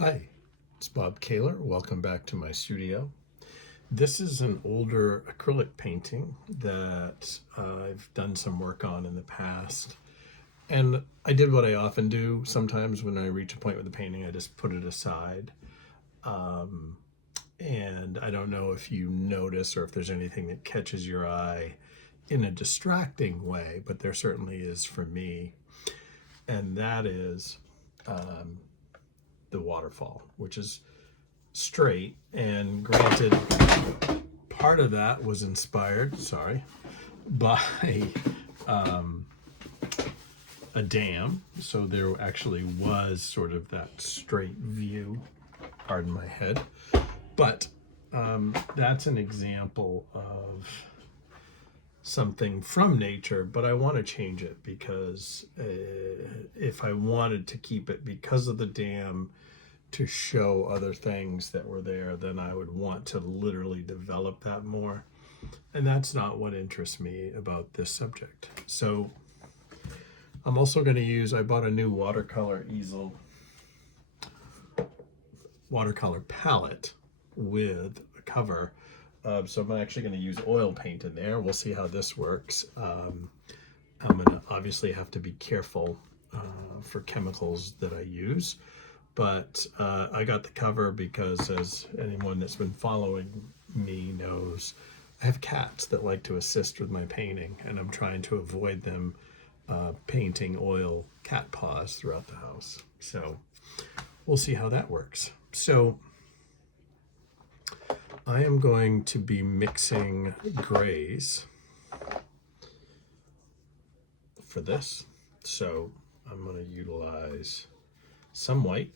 Hi, it's Bob Kaler. Welcome back to my studio. This is an older acrylic painting that I've done some work on in the past. And I did what I often do. Sometimes when I reach a point with the painting, I just put it aside. Um, and I don't know if you notice or if there's anything that catches your eye in a distracting way, but there certainly is for me. And that is the waterfall, which is straight. And granted, part of that was inspired, by um, a dam. So there actually was sort of that straight view, pardon my head. But that's an example of something from nature, but I want to change it because if I wanted to keep it because of the dam to show other things that were there, then I would want to literally develop that more. And that's not what interests me about this subject. So I'm also going to use, I bought a new watercolor palette with a cover. So I'm actually going to use oil paint in there. We'll see how this works. I'm going to obviously have to be careful for chemicals that I use. But I got the cover because, as anyone that's been following me knows, I have cats that like to assist with my painting, and I'm trying to avoid them painting oil cat paws throughout the house. So we'll see how that works. So I am going to be mixing grays for this. So I'm going to utilize some white,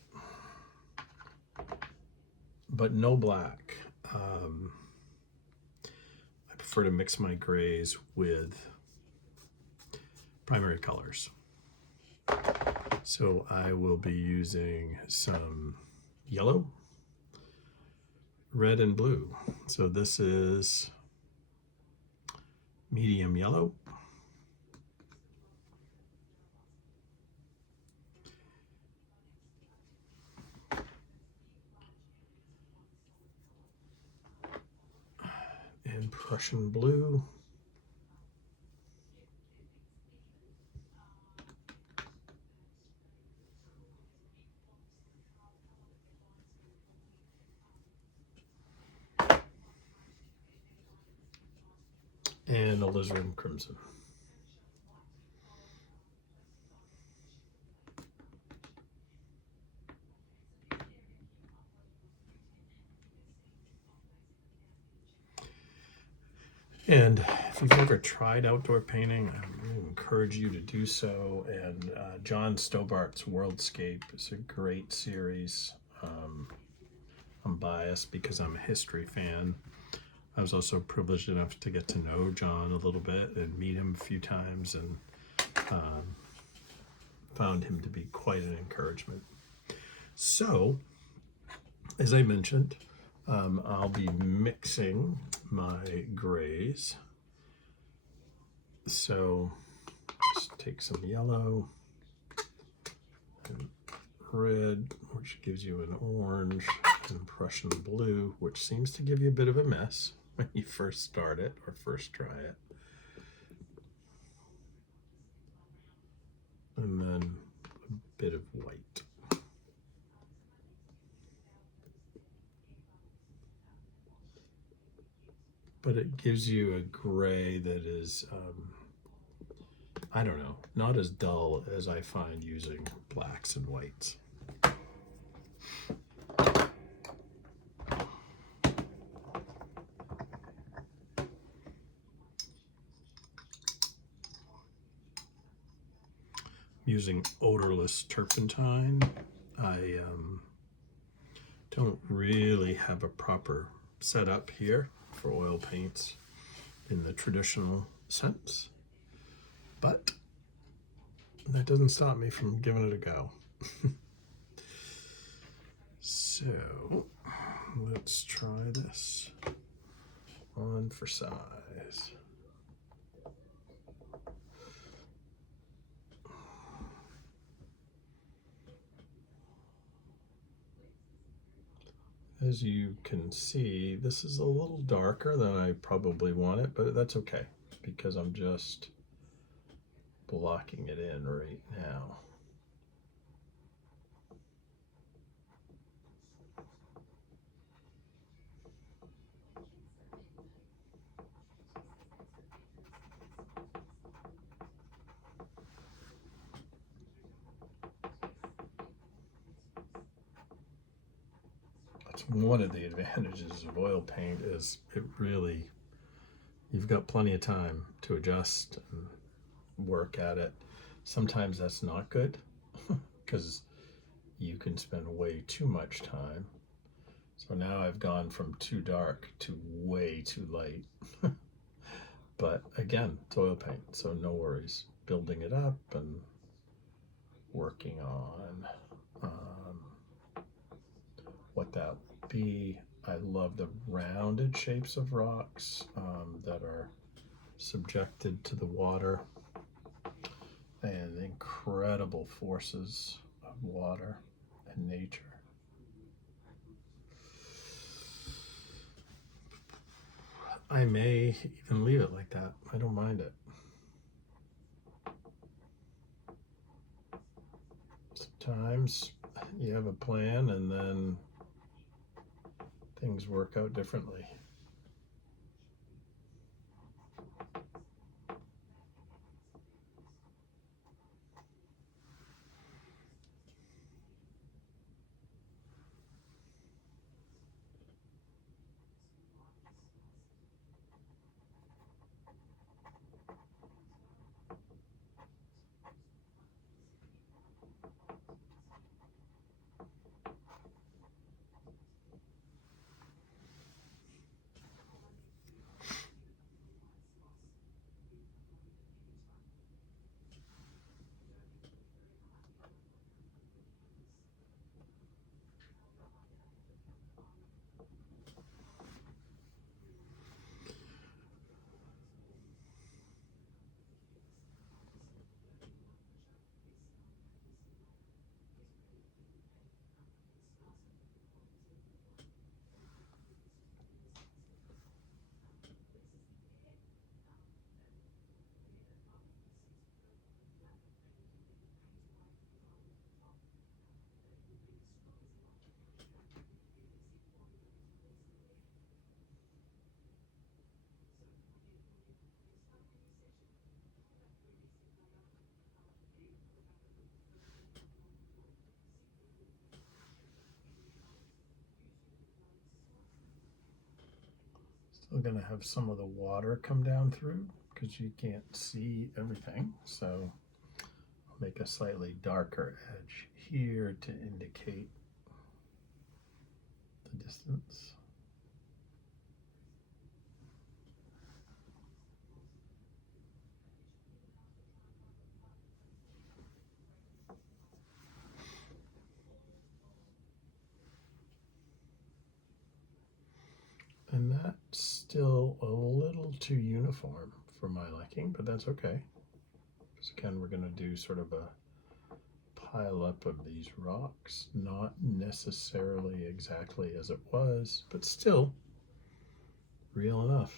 but no black. I prefer to mix my grays with primary colors. So I will be using some yellow, red, and blue. So this is medium yellow, and Prussian blue, and alizarin crimson. And if you've never tried outdoor painting, I really encourage you to do so. And John Stobart's Worldscape is a great series. I'm biased because I'm a history fan. I was also privileged enough to get to know John a little bit and meet him a few times, and found him to be quite an encouragement. So, as I mentioned, I'll be mixing my grays. So just take some yellow and red, which gives you an orange, and Prussian blue, which seems to give you a bit of a mess when you first start it or first try it. And then a bit of white. But it gives you a gray that is, I don't know, not as dull as I find using blacks and whites. Using odorless turpentine. I don't really have a proper setup here for oil paints in the traditional sense, but that doesn't stop me from giving it a go. So let's try this on for size. as you can see, this is a little darker than I probably want it, but that's okay because I'm just blocking it in right now. That's one of the advantages of oil paint is it really, you've got plenty of time to adjust and work at it. Sometimes that's not good because you can spend way too much time. So now I've gone from too dark to way too light. But again, it's oil paint, so no worries. Building it up and working on what that will be. I love the rounded shapes of rocks that are subjected to the water and incredible forces of water and nature. I may even leave it like that. I don't mind it. Sometimes you have a plan and then things work out differently. Still going to have some of the water come down through because you can't see everything. So I'll make a slightly darker edge here to indicate the distance. And that's still a little too uniform for my liking, but that's okay. Because again, we're going to do sort of a pile up of these rocks, not necessarily exactly as it was, but still real enough.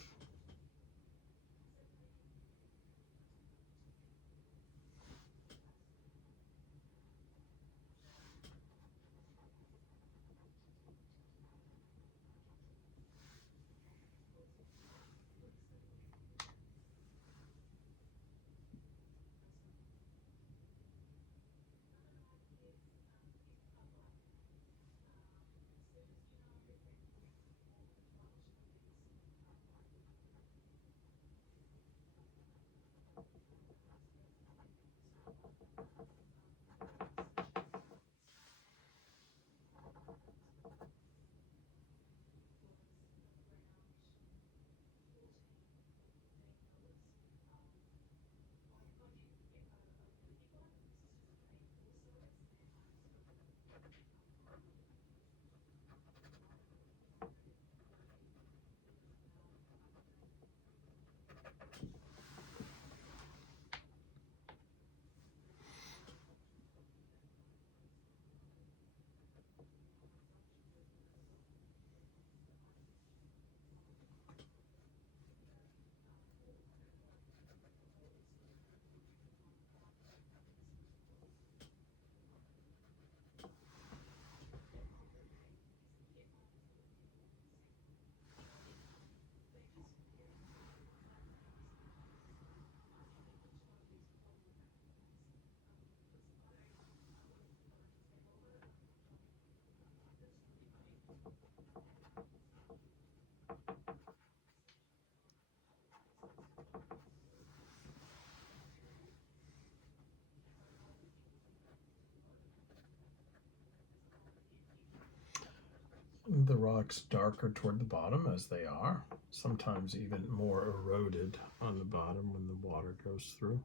The rocks darker toward the bottom as they are, sometimes even more eroded on the bottom when the water goes through.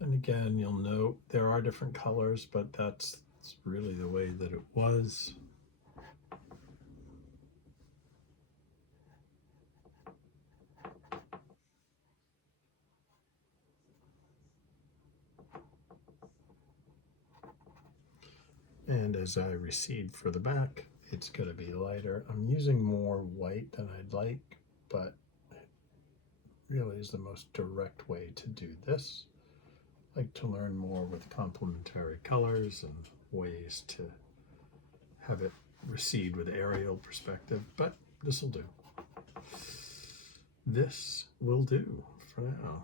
And again, you'll note there are different colors, but that's really the way that it was. And as I recede for the back, it's going to be lighter. I'm using more white than I'd like, but it really is the most direct way to do this. I like to learn more with complementary colors and ways to have it recede with aerial perspective, but this will do. This will do for now.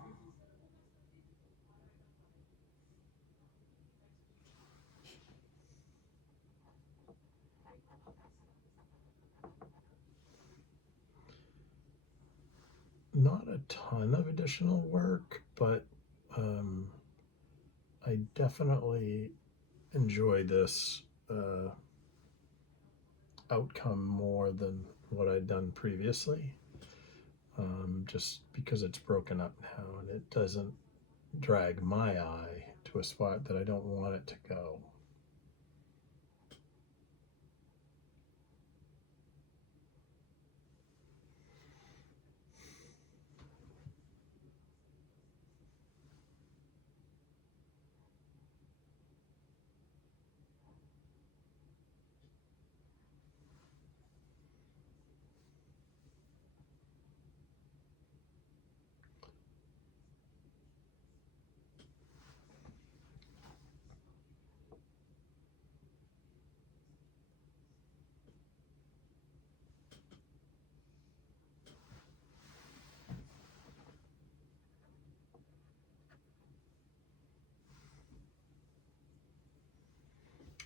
Not a ton of additional work, but I definitely enjoy this outcome more than what I'd done previously, just because it's broken up now and it doesn't drag my eye to a spot that I don't want it to go.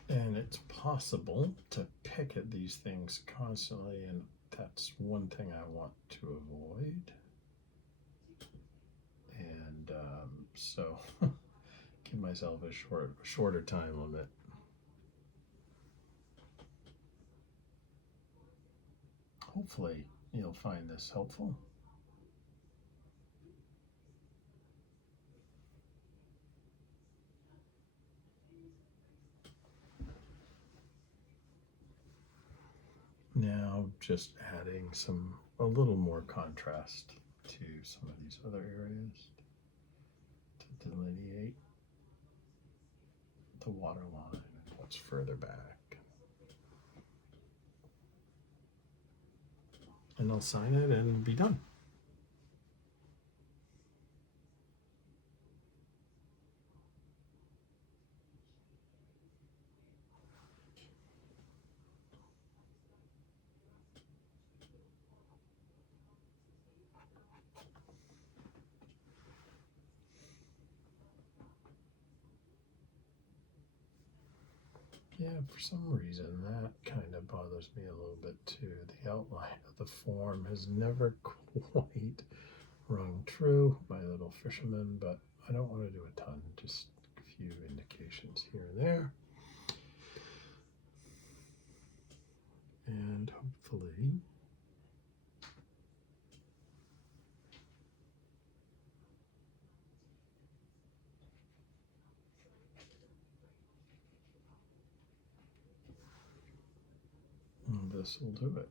And it's possible to pick at these things constantly, and that's one thing I want to avoid. And so give myself a shorter time limit. Hopefully you'll find this helpful. Now just adding a little more contrast to some of these other areas to delineate the water line and what's further back. And I'll sign it and be done. Yeah, for some reason that kind of bothers me a little bit too. The outline of the form has never quite rung true, my little fisherman, but I don't want to do a ton, just a few indications here and there. And hopefully this will do it.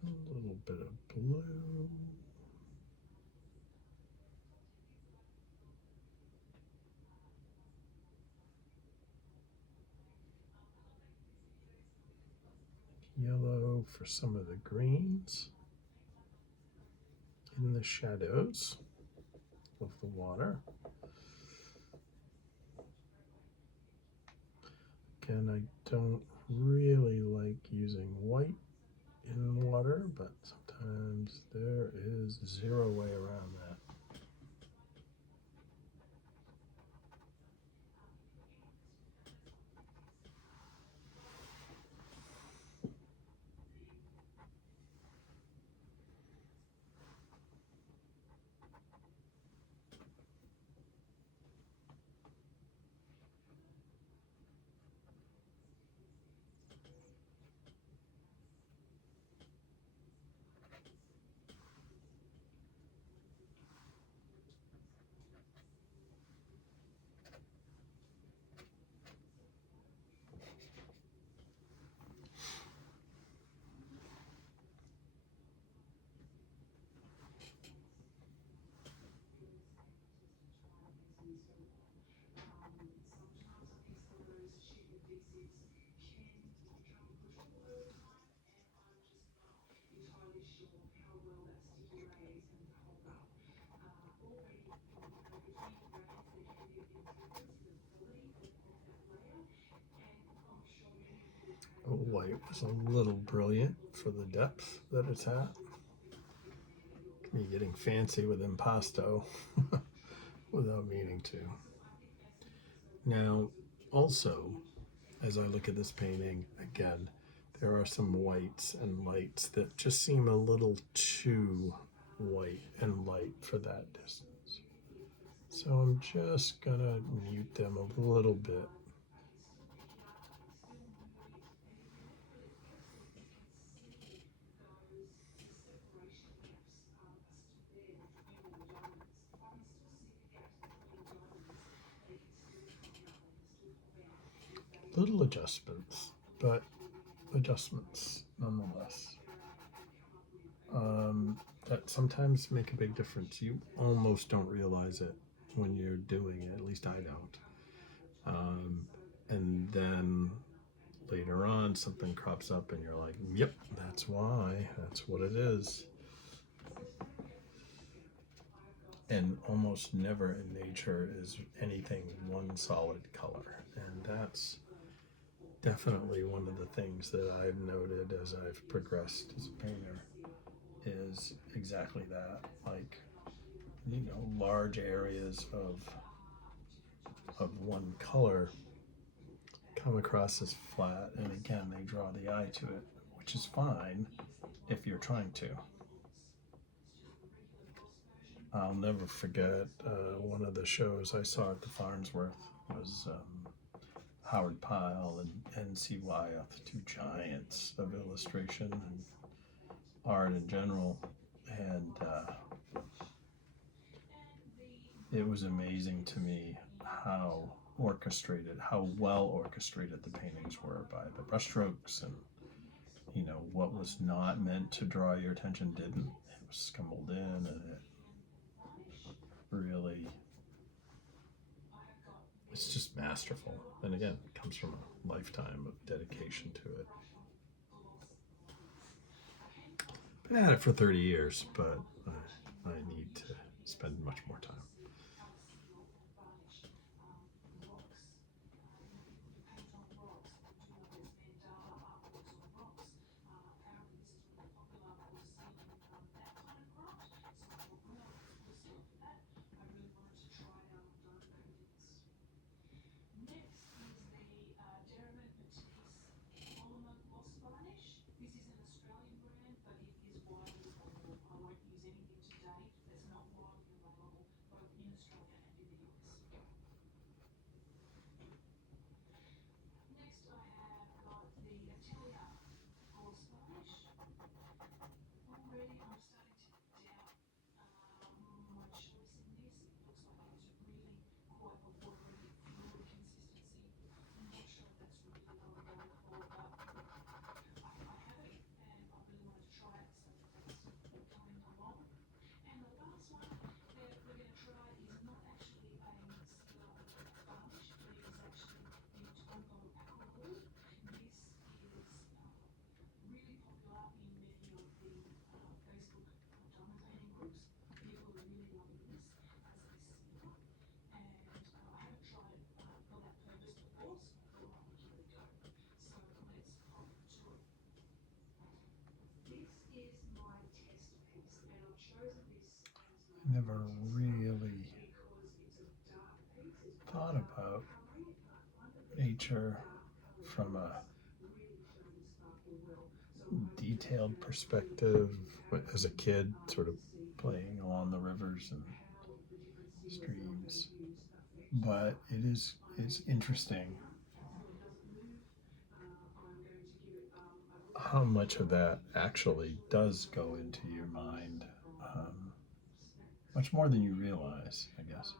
A little bit of blue. some of the greens in the shadows of the water. Again, I don't really like using white in water, but sometimes there is zero way around that. White was a little brilliant for the depth that it's at. Me getting fancy with impasto without meaning to. Now, also, as I look at this painting, again, there are some whites and lights that just seem a little too white and light for that distance. So I'm just gonna mute them a little bit. Little adjustments, but adjustments nonetheless. That sometimes make a big difference. You almost don't realize it when you're doing it, at least I don't. And then later on, something crops up and you're like, yep, that's why, that's what it is. And almost never in nature is anything one solid color. And that's definitely one of the things that I've noted as I've progressed as a painter is exactly that. Like, you know, large areas of one color come across as flat, and again, they draw the eye to it, which is fine if you're trying to. I'll never forget one of the shows I saw at the Farnsworth was Howard Pyle and N.C. Wyeth, two giants of illustration and art in general, and it was amazing to me how orchestrated, how well orchestrated the paintings were by the brushstrokes, and you know what was not meant to draw your attention didn't. It was skimbled in, and it really, it's just masterful. And again, it comes from a lifetime of dedication to it. Been at it for 30 years, but I need to spend much more time. I never really thought about nature from a detailed perspective as a kid, sort of playing along the rivers and streams. But it's interesting how much of that actually does go into your mind, um, much more than you realize, I guess.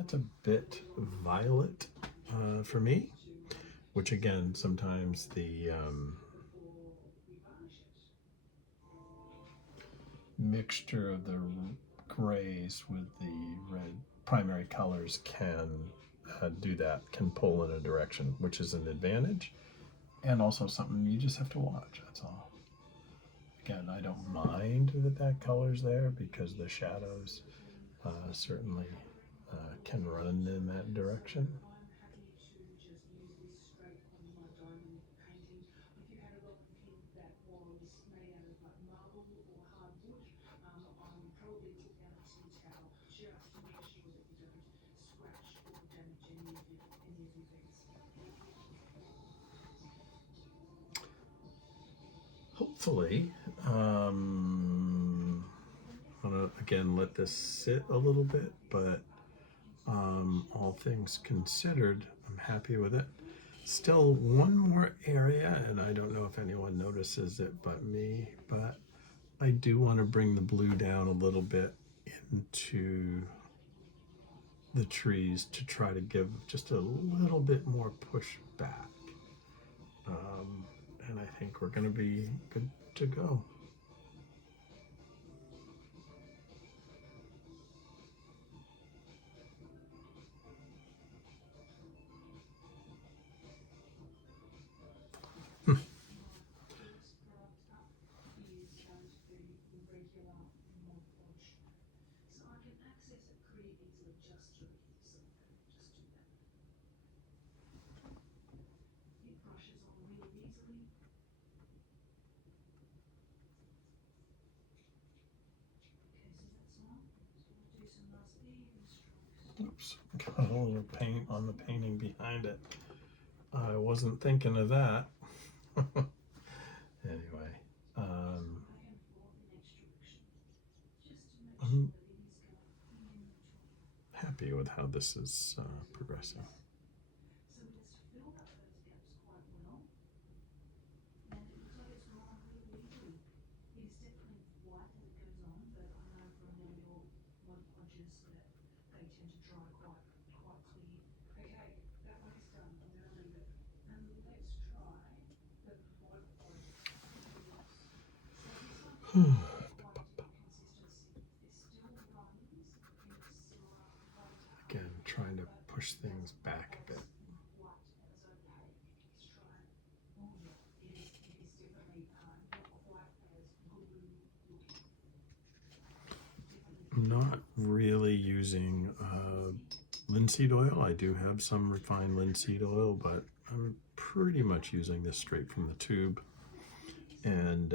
It's a bit violet for me, which again, sometimes the mixture of the grays with the red primary colors can do that, can pull in a direction, which is an advantage and also something you just have to watch. That's all. Again, I don't mind that that color's there because the shadows certainly can run in that direction. Hopefully, I'm gonna again let this sit a little bit, but all things considered, I'm happy with it. Still one more area, and I don't know if anyone notices it but me, but I do want to bring the blue down a little bit into the trees to try to give just a little bit more push back. And I think we're going to be good to go. Oops, got a little paint on the painting behind it. I wasn't thinking of that. Anyway, I'm happy with how this is progressing. Again, trying to push things back a bit. I'm not really using linseed oil. I do have some refined linseed oil, but I'm pretty much using this straight from the tube. And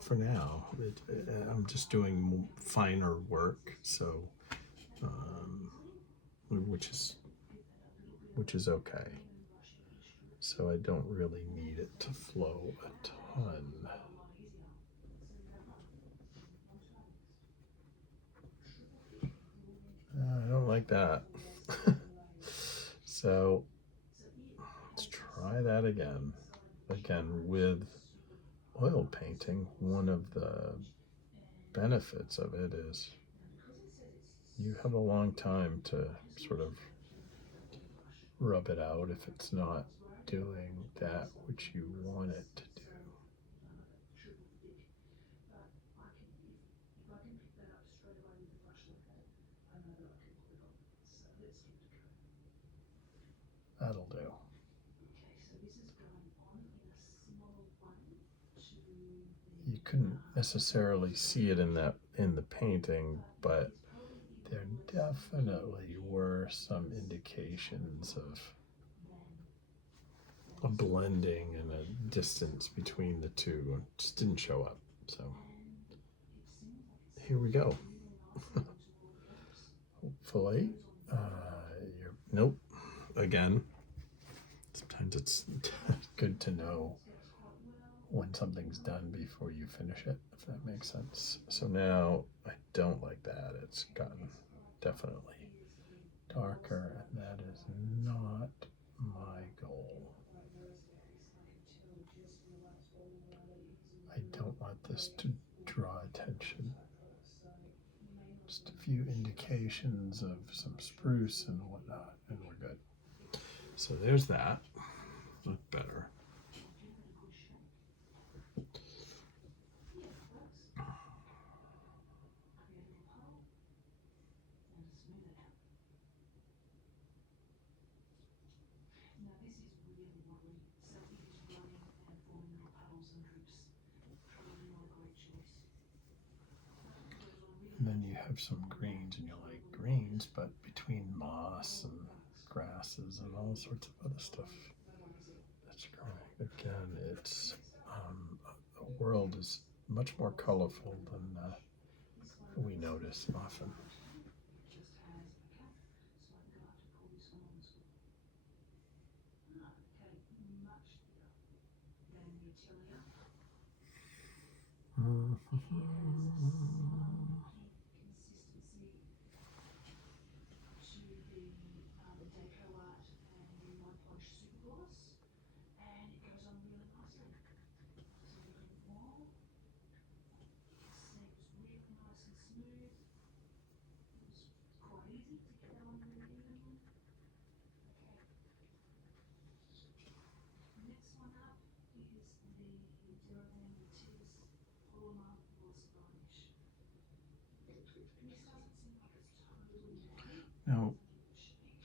for now, I'm just doing finer work, so which is okay. So I don't really need it to flow a ton. I don't like that. So let's try that again. Again, with oil painting, one of the benefits of it is you have a long time to sort of rub it out if it's not doing that which you want it to do. That'll do. You couldn't necessarily see it in the painting, but there definitely were some indications a blending and a distance between the two. It just didn't show up. So here we go. Hopefully, nope. Again, sometimes it's good to know when something's done before you finish it, if that makes sense. So now I don't like that. It's gotten definitely darker, and that is not my goal. I don't want this to draw attention. Just a few indications of some spruce and whatnot, and we're good. So there's that. Look better. And then you have some greens, and you like greens, but between moss and grasses and all sorts of other stuff that's growing. Again, it's the world is much more colorful than we notice often. Now,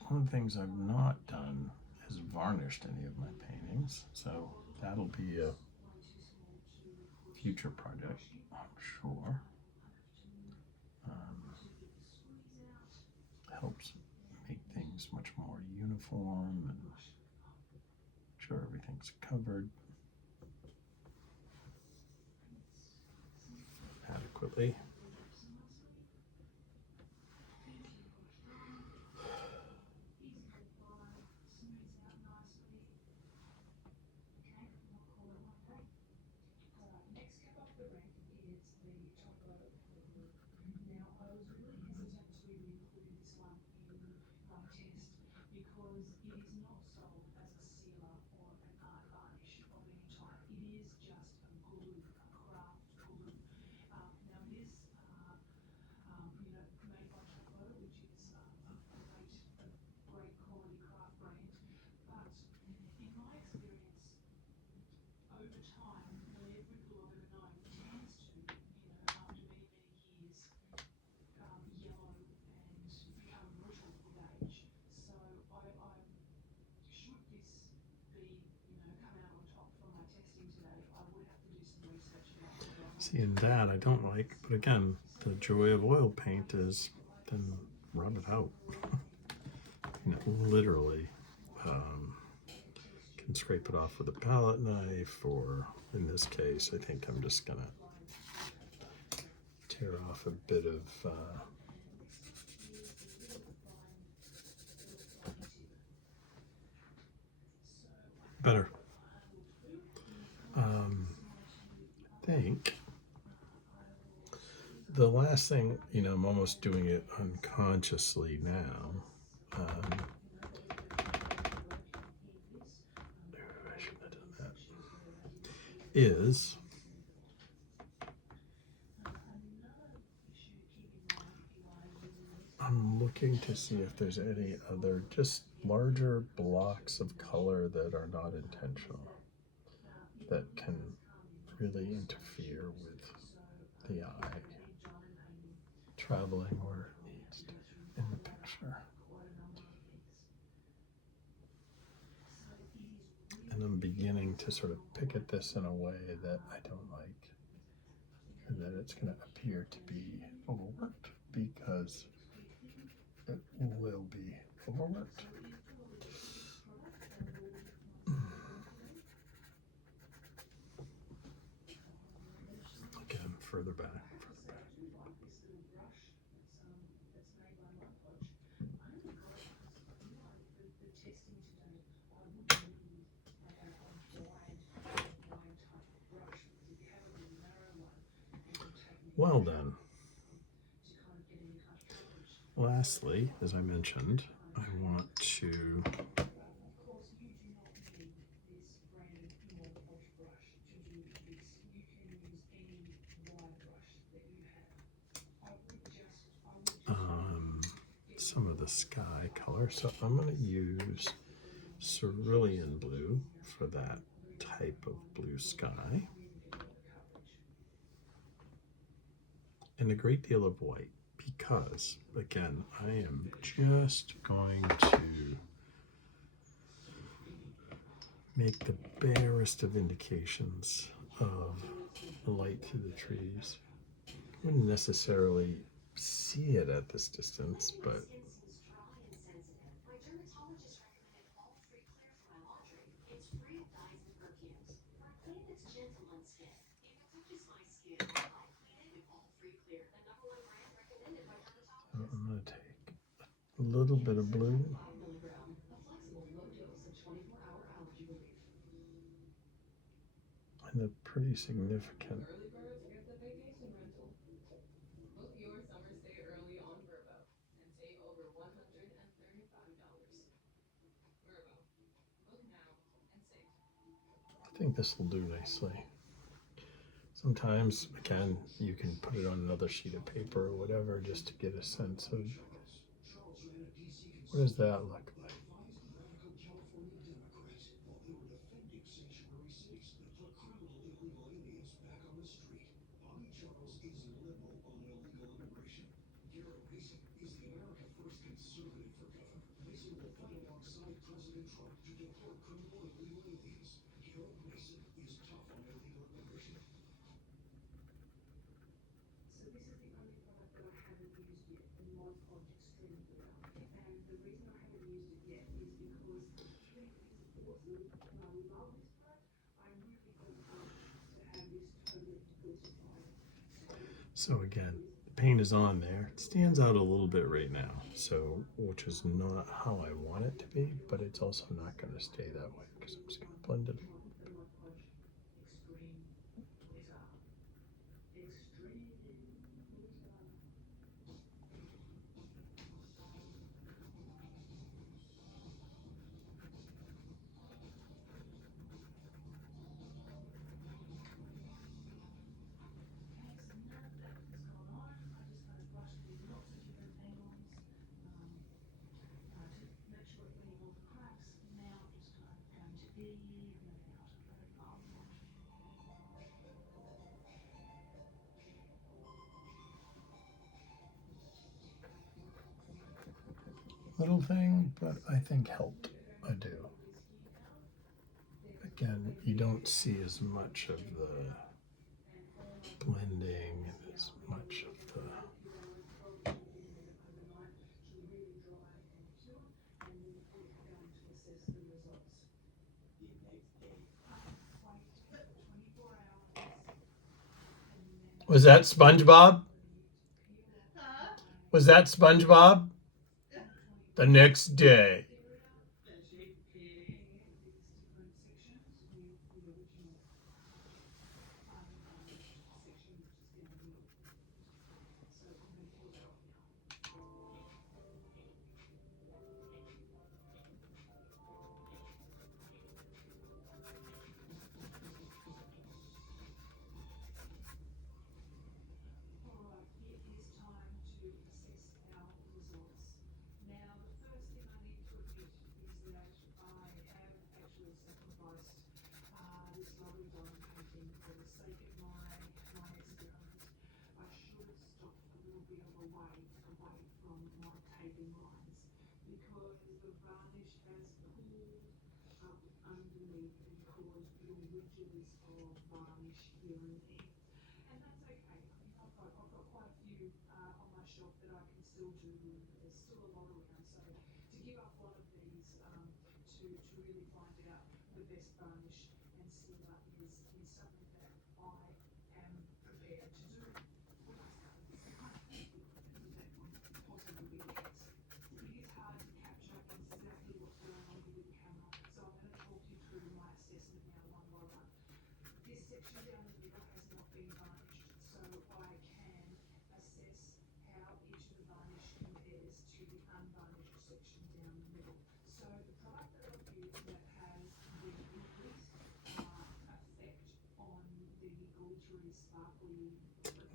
one of the things I've not done is varnished any of my paintings, so that'll be a future project, I'm sure. Helps make things much more uniform and sure everything's covered adequately. See, in that I don't like, but again, the joy of oil paint is then rub it out. Literally. Can scrape it off with a palette knife, or in this case, I think I'm just gonna tear off a bit of better. I think the last thing, I'm almost doing it unconsciously now. I shouldn't have done that. Is I'm looking to see if there's any other just larger blocks of color that are not intentional that can really interfere with the eye traveling where it needs to in the picture. And I'm beginning to sort of pick at this in a way that I don't like, and that it's going to appear to be overworked, because it will be overworked. further back. Well then, lastly, as I mentioned, I want to some of the sky color. So I'm going to use cerulean blue for that type of blue sky. And a great deal of white because, again, I am just going to make the barest of indications of the light through the trees. Wouldn't necessarily see it at this distance, but I'm going to take a little bit of blue and a pretty significant I think this will do nicely. Sometimes, again, you can put it on another sheet of paper or whatever just to get a sense of what does that look like. So again, the paint is on there. It stands out a little bit right now, so which is not how I want it to be, but it's also not going to stay that way because I'm just going to blend it. Little thing, but I think helped. I do. Again, you don't see as much of the blending and as much of the Was that SpongeBob? Was that SpongeBob? The next day.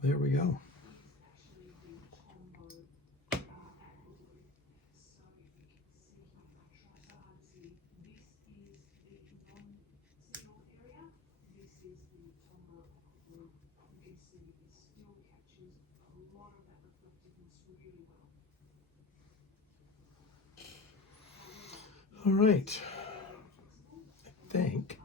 There we go. All right. I think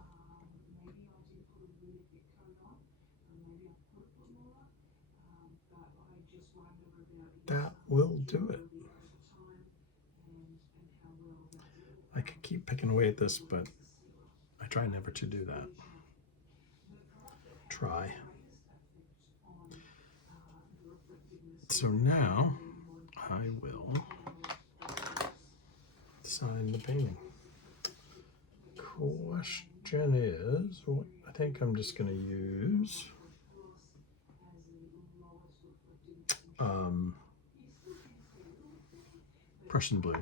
that will do it. I could keep picking away at this, but I try never to do that. Try. So now I will sign the painting. Question is, I think I'm just going to use Prussian blue.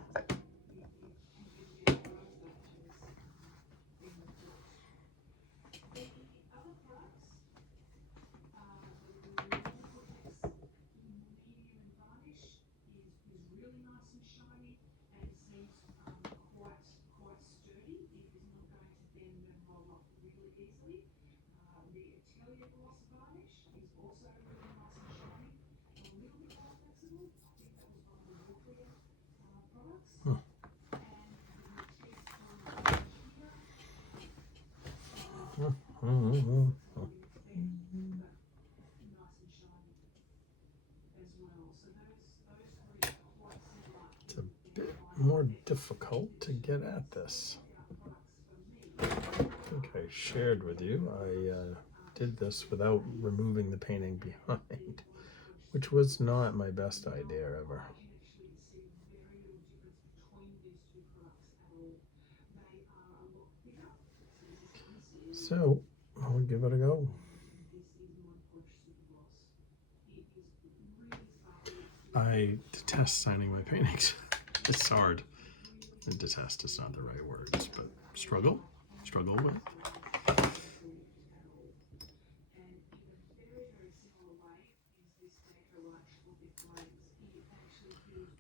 It's a bit more difficult to get at this. I think I shared with you, I did this without removing the painting behind, which was not my best idea ever. So I'll give it a go. I detest signing my paintings. It's hard. Detest is not the right words, but struggle with.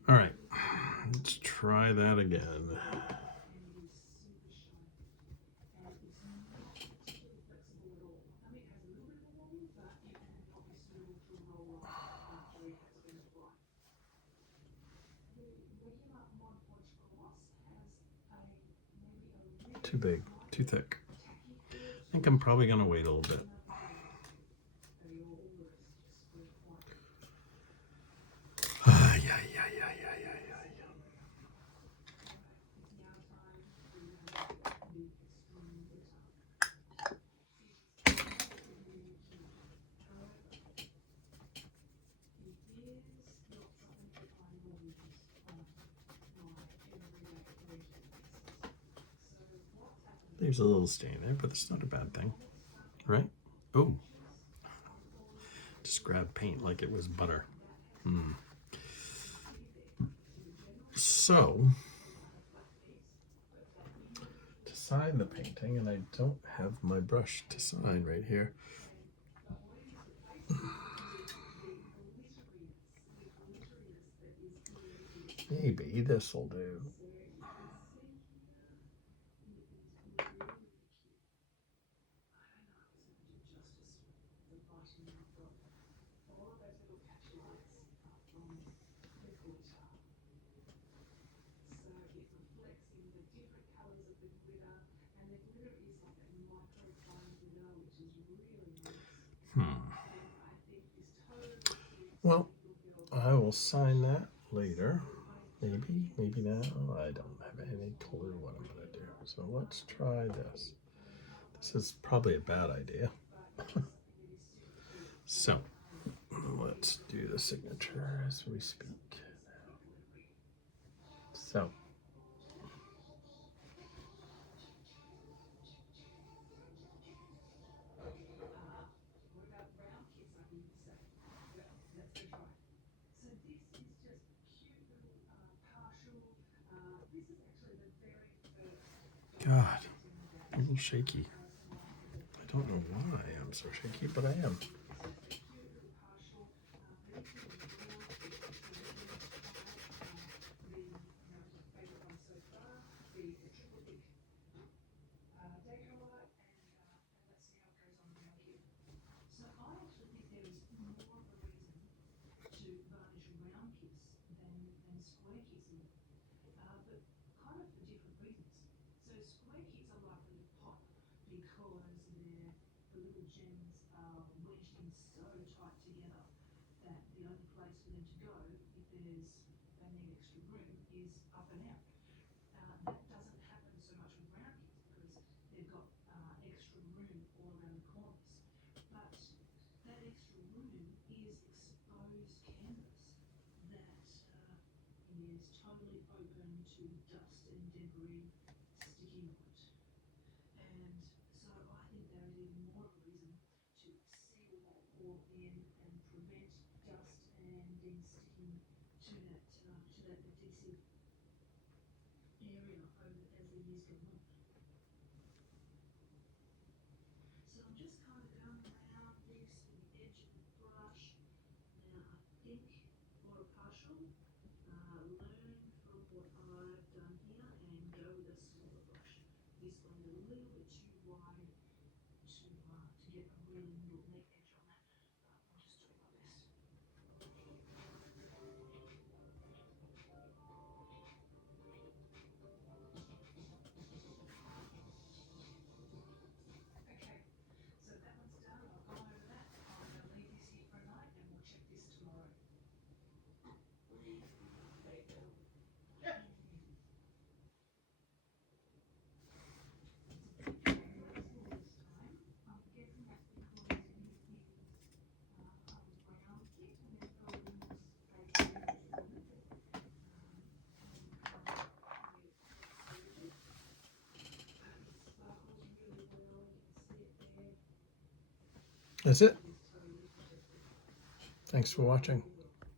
All right, let's try that again. Too big, too thick. I think I'm probably going to wait a little bit. There's a little stain there, but that's not a bad thing, right? Oh, just grab paint like it was butter. So, to sign the painting, and I don't have my brush to sign right here. Maybe this will do. Well, I will sign that later. Maybe now. I don't have any clue what I'm going to do. So let's try this. This is probably a bad idea. So let's do the signature as we speak. So God, I'm a little shaky. I don't know why I'm so shaky, but I am. That's it. Thanks for watching.